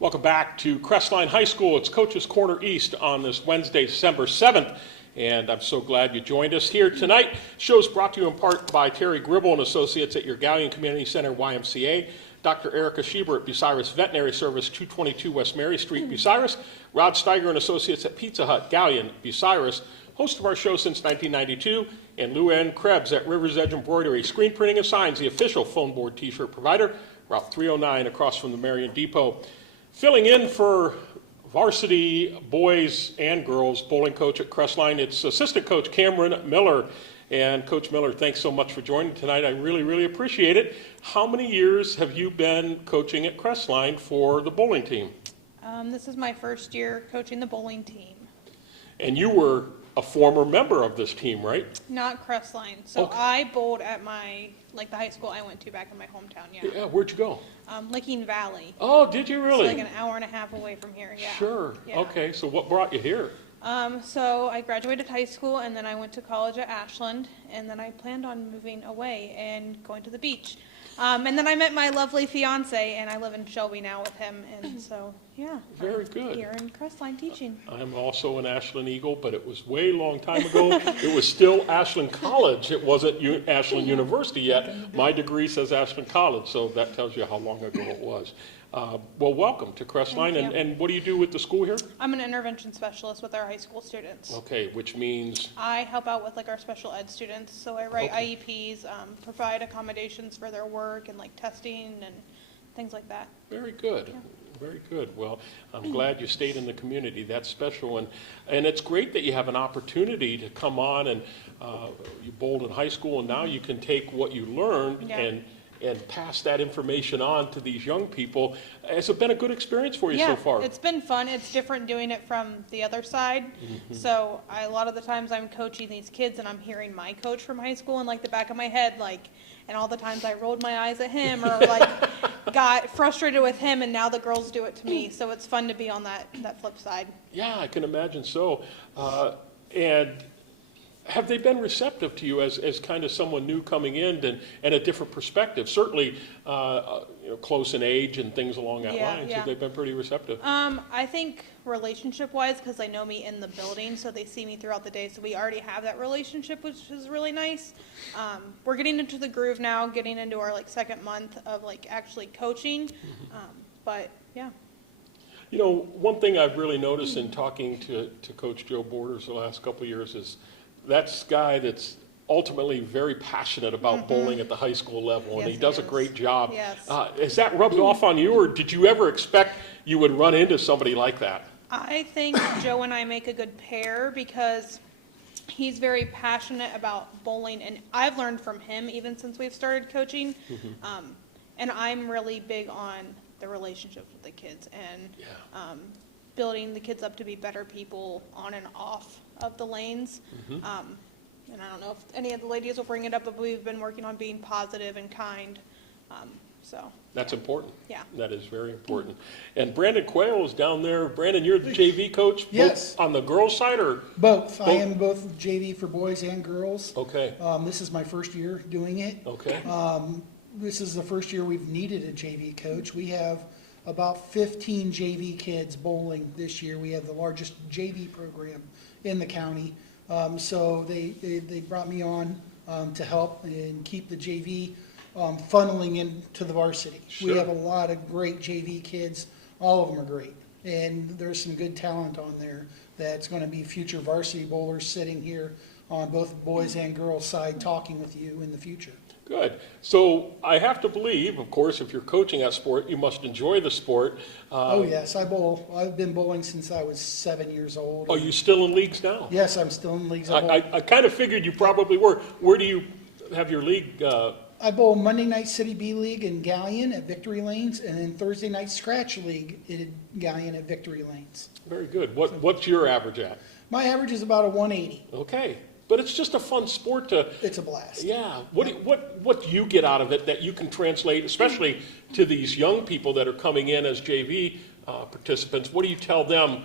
Welcome back to Crestline High School. It's Coach's Corner East on this Wednesday, December 7th. And I'm so glad you joined us here tonight. Show's brought to you in part by Terry Gribble and Associates at your Gallion Community Center, YMCA. Dr. Erica Schieber at Bucyrus Veterinary Service, 222 West Mary Street, Bucyrus. Rod Steiger and Associates at Pizza Hut, Gallion, Bucyrus. Host of our show since 1992. And Lou Ann Krebs at River's Edge Embroidery, Screen Printing and Signs, the official phone board t-shirt provider. Route 309 across from the Marion Depot. Filling in for varsity boys and girls bowling coach at Crestline, it's assistant coach Camryn Miller. And Coach Miller, thanks so much for joining tonight. I really, really appreciate it. How many years have you been coaching at Crestline for the bowling team? This is my first year coaching the bowling team. And you were a former member of this team, right? Not Crestline. So Okay. I bowled at the high school I went to back in my hometown, Yeah, where'd you go? Licking Valley. Oh, did you really? It's like an hour and a half away from here, yeah. Sure. Yeah. Okay, so what brought you here? So I graduated high school and then I went to college at Ashland and then I planned on moving away and going to the beach. And then I met my lovely fiance and I live in Shelby now with him, and so yeah. Very I'm good. Here in Crestline teaching. I'm also an Ashland Eagle, but it was way long time ago. It was still Ashland College. It wasn't Ashland University yet. My degree says Ashland College, so that tells you how long ago it was. Well, welcome to Crestline. Thank you. And what do you do with the school here? I'm an intervention specialist with our high school students. Okay, which means, I help out with our special ed students, so I write IEPs, provide accommodations for their work and testing and things like that. very good. Yeah. Very good. Well, I'm glad you stayed in the community. That's special. And it's great that you have an opportunity to come on and you bowled in high school, and now you can take what you learned Yeah. and pass that information on to these young people. Has it been a good experience for you so far? It's been fun. It's different doing it from the other side. Mm-hmm. So a lot of the times I'm coaching these kids and I'm hearing my coach from high school in the back of my head, and all the times I rolled my eyes at him or got frustrated with him, and now the girls do it to me. So it's fun to be on that flip side. Yeah, I can imagine so. And have they been receptive to you as kind of someone new coming in and a different perspective? Certainly, close in age and things along that line. Yeah. Have they been pretty receptive? I think relationship-wise, because they know me in the building, so they see me throughout the day, so we already have that relationship, which is really nice. We're getting into the groove now, getting into our second month of actually coaching, but yeah. One thing I've really noticed in talking to Coach Joe Borders the last couple of years is that's a guy that's ultimately very passionate about bowling at the high school level, and Yes, he does a he is. great job. Yes. Has that rubbed off on you, or did you ever expect you would run into somebody like that? I think Joe and I make a good pair because he's very passionate about bowling, and I've learned from him even since we've started coaching. And I'm really big on the relationships with the kids and building the kids up to be better people on and off of the lanes. And I don't know if any of the ladies will bring it up, but we've been working on being positive and kind. So That's important. Yeah. That is very important. And Brandon Quail is down there. Brandon, you're the JV coach? Yes. Both on the girls' side or? Both. I am both JV for boys and girls. Okay. This is my first year doing it. Okay. This is the first year we've needed a JV coach. We have about 15 JV kids bowling this year. We have the largest JV program in the county. So they brought me on to help and keep the JV funneling into the varsity. Sure. We have a lot of great JV kids. All of them are great. And there's some good talent on there that's going to be future varsity bowlers sitting here on both boys and girls side talking with you in the future. Good. So I have to believe, of course, if you're coaching that sport, you must enjoy the sport. Oh yes, I bowl. I've been bowling since I was 7 years old. Are you still in leagues now? Yes, I'm still in leagues. I bowl, I kind of figured you probably were. Where do you have your league? I bowl Monday night City B League in Gallion at Victory Lanes, and then Thursday night Scratch League in Gallion at Victory Lanes. Very good. What's your average at? My average is about a 180. Okay. But it's just a fun sport to. It's a blast. Yeah. What do you get out of it that you can translate, especially to these young people that are coming in as JV participants? What do you tell them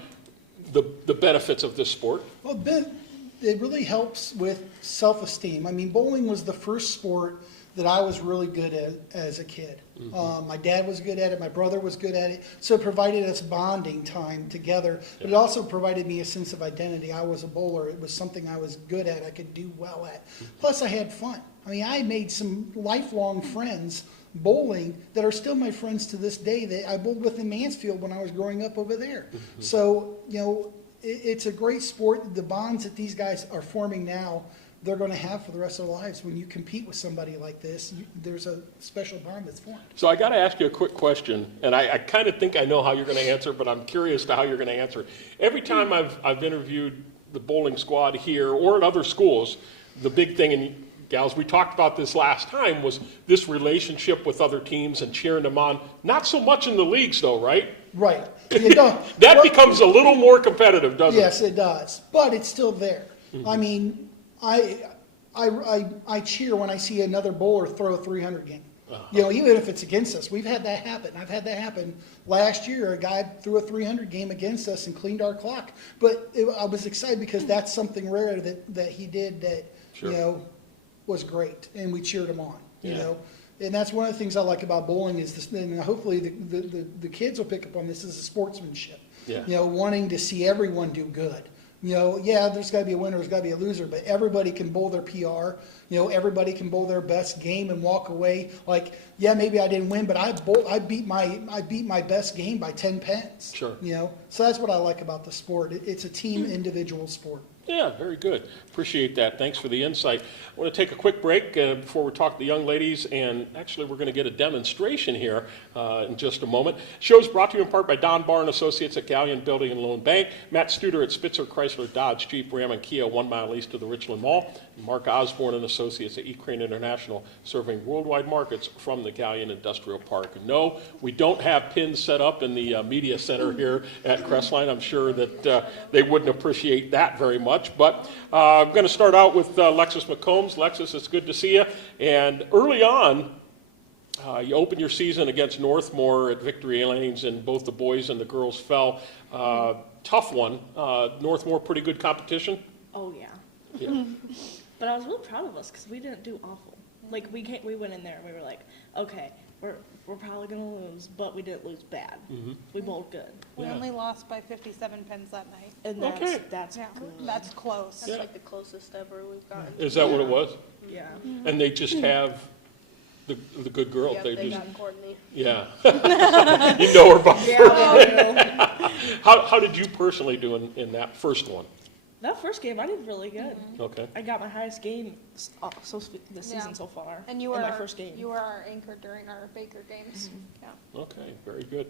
the benefits of this sport? Well, Ben, it really helps with self-esteem. I mean, bowling was the first sport that I was really good at as a kid. My dad was good at it, my brother was good at it, so it provided us bonding time together, but it also provided me a sense of identity. I was a bowler, it was something I was good at, I could do well at. Plus I had fun. I mean, I made some lifelong friends bowling that are still my friends to this day that I bowled with in Mansfield when I was growing up over there. So, you know, it's a great sport. The bonds that these guys are forming now, they're going to have for the rest of their lives. When you compete with somebody like this, there's a special bond that's formed. So I got to ask you a quick question, and I kind of think I know how you're going to answer, but I'm curious to how you're going to answer it. Every time I've interviewed the bowling squad here or at other schools, the big thing, and gals, we talked about this last time, was this relationship with other teams and cheering them on. Not so much in the leagues, though, right? Right. You know, That becomes a little more competitive, doesn't it? yes, it does. But it's still there. I mean, I cheer when I see another bowler throw a 300 game. You know, even if it's against us. We've had that happen. I've had that happen. Last year, a guy threw a 300 game against us and cleaned our clock. But I was excited because that's something rare that he did that, Sure. you know, was great. And we cheered him on, you Yeah. know. And that's one of the things I like about bowling is this, and hopefully the kids will pick up on this, is the sportsmanship. Yeah. You know, wanting to see everyone do good. You know, yeah, there's got to be a winner, there's got to be a loser, but everybody can bowl their PR. You know, everybody can bowl their best game and walk away like, yeah, maybe I didn't win, but I beat my best game by 10 pence. Sure. You know, so that's what I like about the sport. It's a team, individual sport. Yeah, very good. Appreciate that. Thanks for the insight. I want to take a quick break before we talk to the young ladies, and actually we're going to get a demonstration here in just a moment. Show's brought to you in part by Don Barr and Associates at Galleon Building and Loan Bank, Matt Studer at Spitzer Chrysler Dodge Jeep Ram and Kia 1 mile east of the Richland Mall, and Mark Osborne and Associates at E-Crane International, serving worldwide markets from the Galleon Industrial Park. And no, we don't have pins set up in the media center here at Crestline. I'm sure that they wouldn't appreciate that very much. But I'm going to start out with Lexus McCombs. Lexus, it's good to see you. And early on, you opened your season against Northmore at Victory Lanes, and both the boys and the girls fell. Tough one. Northmore, pretty good competition? Oh, yeah. Yeah. But I was really proud of us because we didn't do awful. Like, we went in there and we were like, okay, we're probably going to lose, but we didn't lose bad. We bowled good. We Yeah. only lost by 57 pins that night. And Okay. that's Yeah, good. that's close. That's like the closest ever we've gotten. Is that what it was? Yeah. And they just have the good girl. Yep, they they just, got Courtney. yeah. You know her by Yeah, How did you personally do in that first one? that first game, I did really good. Okay. I got my highest game this season Yeah. so far. And you in were my first game. You were our anchor during our Baker games. Yeah. Okay, very good.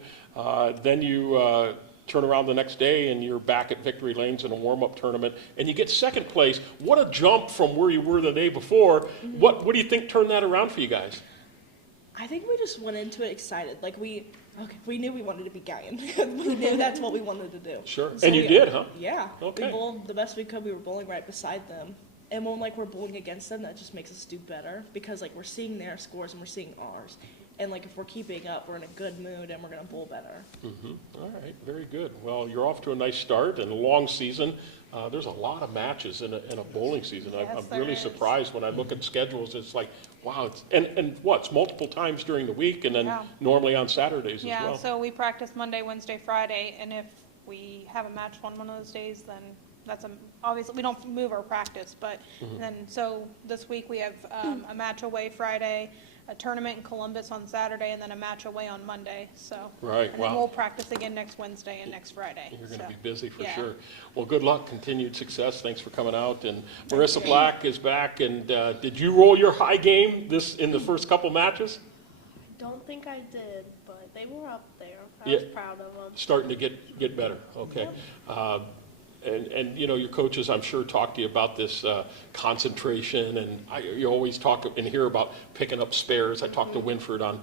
Then you turn around the next day and you're back at Victory Lanes in a warm-up tournament, and you get second place. What a jump from where you were the day before. What do you think turned that around for you guys? I think we just went into it excited. Like we knew we wanted to be Galleon. We knew that's what we wanted to do. Sure. So And you we- did, huh? Yeah. Okay. We bowled the best we could. We were bowling right beside them. And when we're bowling against them, that just makes us do better because we're seeing their scores and we're seeing ours. And if we're keeping up, we're in a good mood and we're gonna bowl better. All right, very good. Well, you're off to a nice start and a long season. There's a lot of matches in a bowling season. Yes, I'm there really is. surprised when I look at schedules. It's like, wow, and what's multiple times during the week and then Yeah. normally on Saturdays as Yeah, well. so we practice Monday, Wednesday, Friday, and if we have a match one of those days, then obviously, we don't move our practice, but then, so this week we have a match away Friday, a tournament in Columbus on Saturday, and then a match away on Monday, so. Right, And then wow. we'll practice again next Wednesday and next Friday. You're going to so, be busy for yeah. sure. Well, good luck, continued success. Thanks for coming out. And Marissa Black is back. And did you roll your high game in the first couple matches? Don't think I did, but they were up there. I Yeah. was proud of them. Starting to get better. Okay. And you know, your coaches, I'm sure, talk to you about this concentration, and you always talk and hear about picking up spares. I talked to Winford on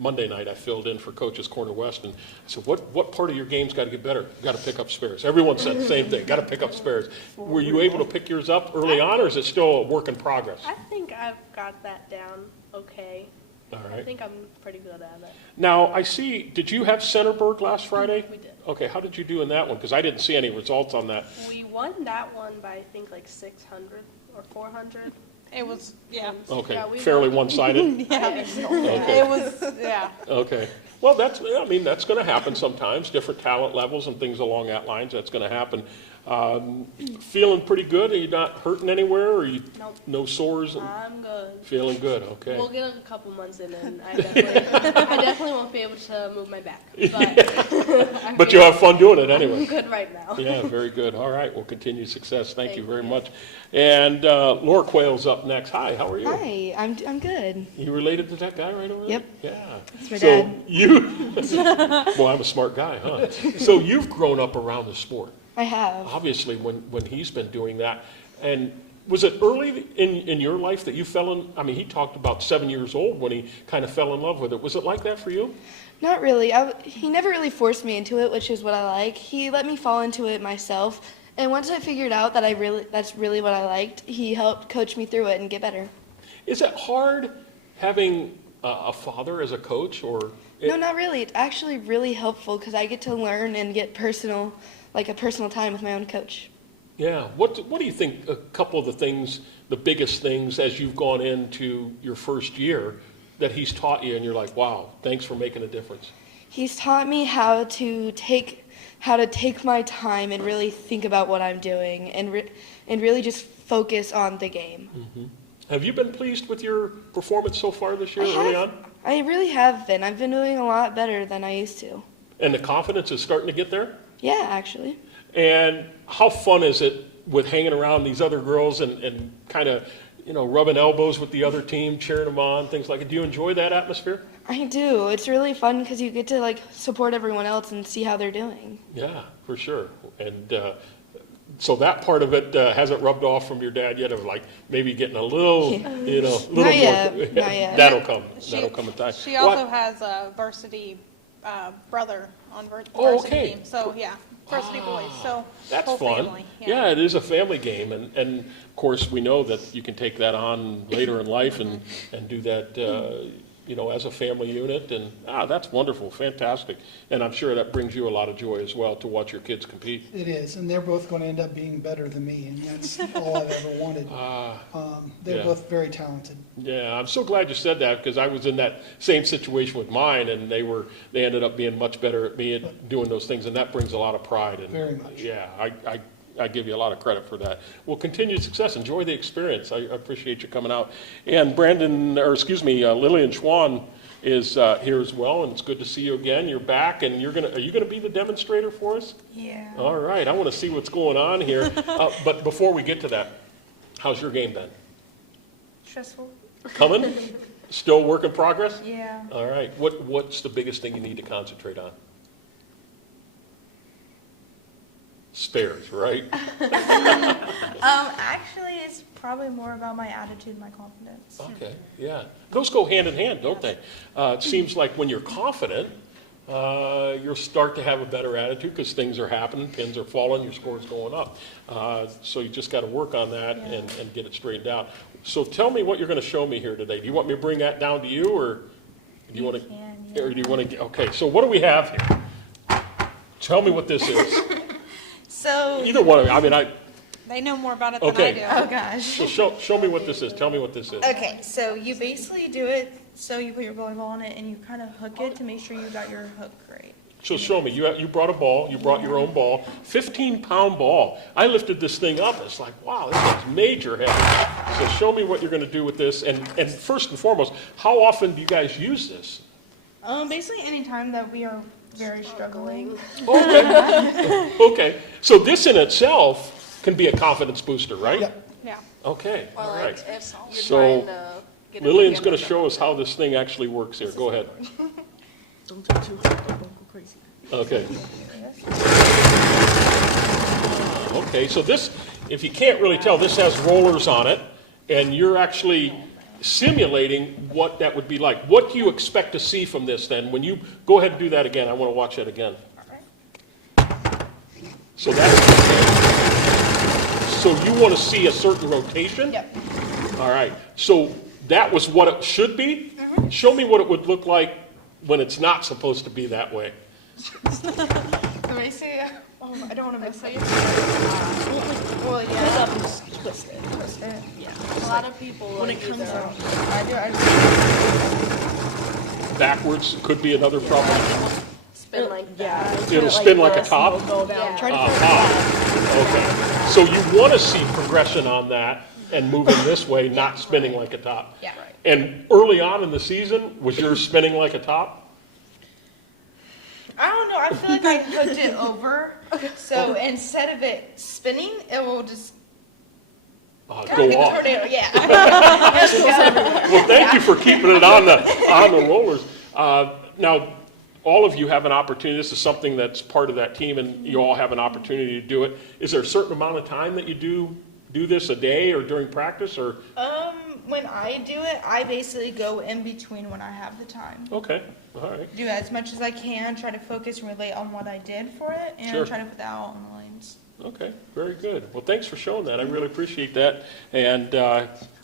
Monday night. I filled in for Coach's Corner West, and I said, what part of your game's got to get better? Got to pick up spares. Everyone said the same thing. Got to pick up spares. Were you able to pick yours up early on, or is it still a work in progress? I think I've got that down okay. All I right. think I'm pretty good at it. Now, I see, did you have Centerburg last Friday? We did. Okay, how did you do in that one? Because I didn't see any results on that. We won that one by I think like 600 or 400, It was, yeah. Okay, Yeah, we fairly one-sided? Yeah. Okay. It was, yeah. Okay. Well, that's going to happen sometimes, different talent levels and things along that lines. That's going to happen. Feeling pretty good? Are you not hurting anywhere, or Nope. no sores? I'm good. Feeling good, okay. We'll get a couple months in, and I definitely won't be able to move my back. But But you'll have fun doing it anyway. I'm good right now. Yeah, very good. All right, well, continued success. Thank you Thank very you. much. And Laura Quail's up next. Hi, how are you? Hi, I'm good. You related to that guy right over there? Yep. Yeah. That's my So dad. you, well, I'm a smart guy, huh? So you've grown up around the sport, I have. obviously, when he's been doing that. And was it early in your life that you fell in, I mean, he talked about 7 years old when he kind of fell in love with it. Was it like that for you? Not really. He never really forced me into it, which is what I like. He let me fall into it myself. And once I figured out that that's really what I liked, he helped coach me through it and get better. Is it hard having a father as a coach, or? No, not really. It's actually really helpful because I get to learn and get personal, like a personal time with my own coach. Yeah. What do you think a couple of the things, the biggest things as you've gone into your first year that he's taught you and you're like, wow, thanks for making a difference? He's taught me how to take my time and really think about what I'm doing and really just focus on the game. Have you been pleased with your performance so far this year, early on? I really have been. I've been doing a lot better than I used to. And the confidence is starting to get there? Yeah, actually. And how fun is it with hanging around these other girls and kind of, rubbing elbows with the other team, cheering them on, things like that? Do you enjoy that atmosphere? I do. It's really fun because you get to support everyone else and see how they're doing. Yeah, for sure. And so that part of it hasn't rubbed off from your dad yet, of maybe getting a little, little more. Not yet. Not yet. That'll come. That'll come in time. She also has a varsity brother on varsity okay. team. So, yeah, varsity boys. So, That's whole fun. family. Yeah, it is a family game, and of course we know that you can take that on later in life and do that, as a family unit, and that's wonderful, fantastic, and I'm sure that brings you a lot of joy as well to watch your kids compete. It is, and they're both going to end up being better than me, and that's all I've ever wanted. They're yeah. both very talented. Yeah, I'm so glad you said that, because I was in that same situation with mine, and they ended up being much better at me at doing those things, and that brings a lot of pride. And Very much. Yeah, I give you a lot of credit for that. Well, continued success. Enjoy the experience. I appreciate you coming out. And Lillian Schwan is here as well, and it's good to see you again. You're back, and are you gonna be the demonstrator for us? Yeah. All right, I want to see what's going on here. But before we get to that, how's your game been? Stressful? Coming? Still work in progress? Yeah. All right. What's the biggest thing you need to concentrate on? Spares, right? Actually, it's probably more about my attitude and my confidence. Okay, yeah. Those go hand in hand, don't they? It seems like when you're confident, you'll start to have a better attitude because things are happening, pins are falling, your score's going up. So you just got to work on that and get it straightened out. So tell me what you're going to show me here today. Do you want me to bring that down to you, or do you want to? can, Or do you want to? Okay. So what do we have here? Tell me what this is. So, Either one of you. I mean, They know more about it Okay. than I do. oh gosh. So show me what this is. Tell me what this is. Okay, so you basically do it, so you put your bowling ball on it and you kind of hook it to make sure you got your hook right. So show me. You brought a ball. You brought your own ball. 15-pound ball. I lifted this thing up. It's like, wow, this thing's major heavy. So show me what you're going to do with this. And first and foremost, how often do you guys use this? Basically any time that we are very struggling. Okay. Okay. So this in itself can be a confidence booster, right? Yep. Yeah. Okay. Or All right. if you're So, trying to get it Lillian's together. going to show us how this thing actually works here. Go ahead. Don't do too hard, don't go crazy. Okay. Okay, so this, if you can't really tell, this has rollers on it, and you're actually simulating what that would be like. What do you expect to see from this then? When you, go ahead and do that again. I want to watch that again. So so you want to see a certain rotation? Yep. All right, so that was what it should be? Show me what it would look like when it's not supposed to be that way. Basically, I don't want to miss it. Well, yeah. twist it. Twist it. Yeah. A lot of people When like it comes either- out. I do. Backwards could be another problem. spin like Yeah. that. turn It'll it spin like a this and top? it'll go down. Yeah. Try to Okay, so you want to see progression on that and moving this way, not spinning like a top. Yeah. Right. And early on in the season, was yours spinning like a top? I don't know. I feel like I hooked it over. So instead of it spinning, it will just Go like a off. tornado. Yeah. Well, thank you for keeping it on the rollers. Now, all of you have an opportunity. This is something that's part of that team, and you all have an opportunity to do it. Is there a certain amount of time that you do this a day or during practice, or? When I do it, I basically go in between when I have the time. Okay, all right. Do as much as I can, try to focus and relate on what I did for it, and Sure. try to put that out on the lanes. Okay, very good. Well, thanks for showing that. I really appreciate that. And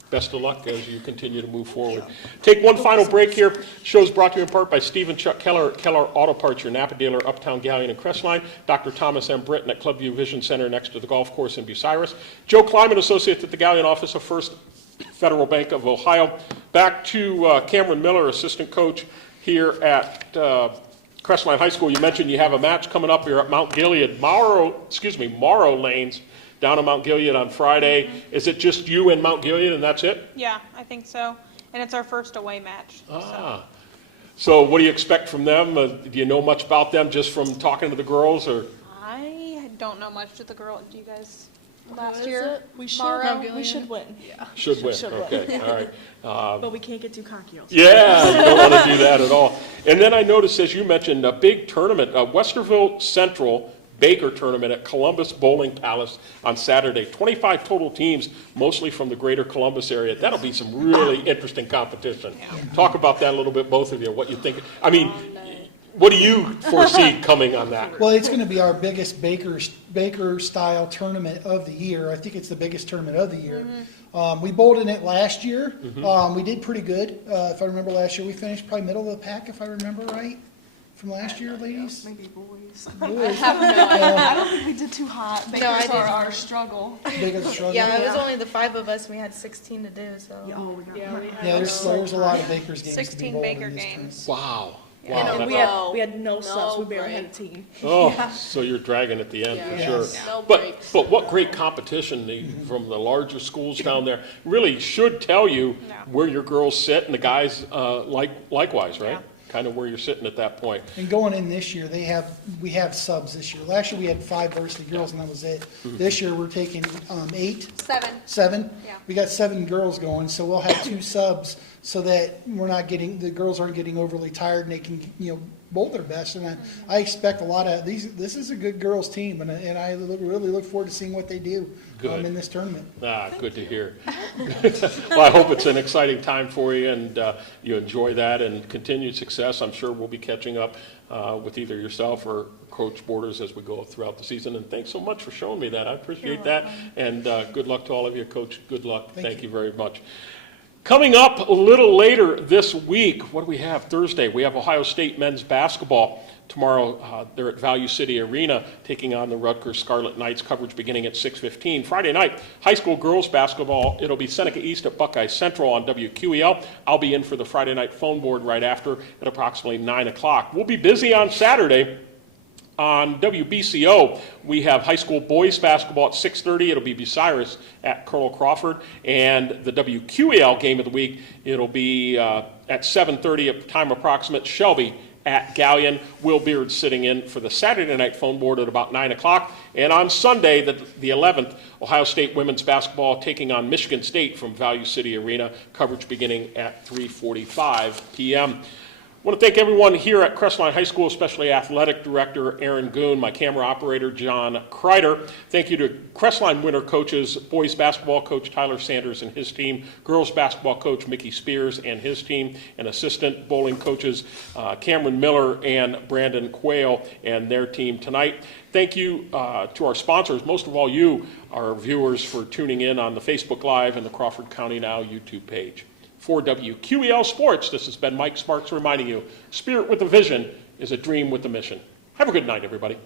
best of luck as you continue to move forward. Take one final break here. Show's brought to you in part by Steve and Chuck Keller at Keller Auto Parts, your Napa dealer, Uptown Galleon and Crestline. Dr. Thomas M. Britton at Clubview Vision Center next to the golf course in Bucyrus. Joe Kleiman, Associate at the Galleon office of First Federal Bank of Ohio. Back to Camryn Miller, Assistant Coach here at Crestline High School. You mentioned you have a match coming up here at Mount Gilead, Morrow Lanes, down at Mount Gilead on Friday. Mm-hmm. Is it just you and Mount Gilead and that's it? Yeah, I think so. And it's our first away match. So what do you expect from them? Do you know much about them just from talking to the girls, or? I don't know much to the girl. Do you guys? Last is year, it? We should. Morrow. We should win. Should win, Should win. okay, all right. But we can't get too cocky. Also. Yeah, you don't want to do that at all. And then I noticed, as you mentioned, a big tournament, a Westerville Central Baker tournament at Columbus Bowling Palace on Saturday. 25 total teams, mostly from the greater Columbus area. That'll be some really interesting competition. Talk about that a little bit, both of you, what you think. I mean, what do you foresee coming on that? Well, it's going to be our biggest Baker-style tournament of the year. I think it's the biggest tournament of the year. We bowled in it last year. We did pretty good. If I remember last year, we finished probably middle of the pack, if I remember right, from last year, ladies. Maybe boys. Boys. I don't think we did too hot. Bakers I are didn't. our struggle. Biggest struggle. Yeah, it was Yeah. only the 5 of us. We had 16 to do, so. Oh, we got Yeah, we Yeah, there's a lot of Baker's games to be 16 bowled Baker in this games. Wow. Yeah. Wow. And And that- we had no subs. We barely break. had a team. Oh, so you're dragging at the end for Yeah. sure. Yes. No But, breaks. but what great competition from the larger schools down there really should tell you Yeah. where your girls sit and the guys likewise, right? Yeah. Kind of where you're sitting at that point. And going in this year, we have subs this year. Last year, we had 5 varsity girls, and that was it. This year, we're taking 8, 7. Yeah. We got 7 girls going, so we'll have 2 subs so that the girls aren't getting overly tired and they can, bowl their best. And I expect a lot of this is a good girls team, and I really look forward to seeing what they do Good. in this tournament. Good to hear. Well, I hope it's an exciting time for you and you enjoy that and continued success. I'm sure we'll be catching up with either yourself or Coach Borders as we go throughout the season. And thanks so much for showing me that. I appreciate that. And good luck to all of you, Coach. Good luck. Thank you very much. Coming up a little later this week, what do we have? Thursday, we have Ohio State men's basketball. Tomorrow, they're at Value City Arena taking on the Rutgers Scarlet Knights, coverage beginning at 6:15. Friday night, high school girls basketball. It'll be Seneca East at Buckeye Central on WQEL. I'll be in for the Friday night phone board right after at approximately 9 o'clock. We'll be busy on Saturday. On WBCO, we have high school boys basketball at 6:30. It'll be Bucyrus at Colonel Crawford. And the WQEL game of the week, it'll be at 7:30 at time approximate, Shelby at Galleon. Will Beard sitting in for the Saturday night phone board at about 9 o'clock. And on Sunday, the 11th, Ohio State women's basketball taking on Michigan State from Value City Arena, coverage beginning at 3:45 p.m. I want to thank everyone here at Crestline High School, especially Athletic Director Aaron Goon, my camera operator John Kreider. Thank you to Crestline winter coaches, boys basketball coach Tyler Sanders and his team, girls basketball coach Mickey Spears and his team, and assistant bowling coaches Camryn Miller and Brandon Quail and their team tonight. Thank you to our sponsors, most of all you, our viewers, for tuning in on the Facebook Live and the Crawford County Now YouTube page. For WQEL Sports, this has been Mike Sparks reminding you, spirit with a vision is a dream with a mission. Have a good night, everybody.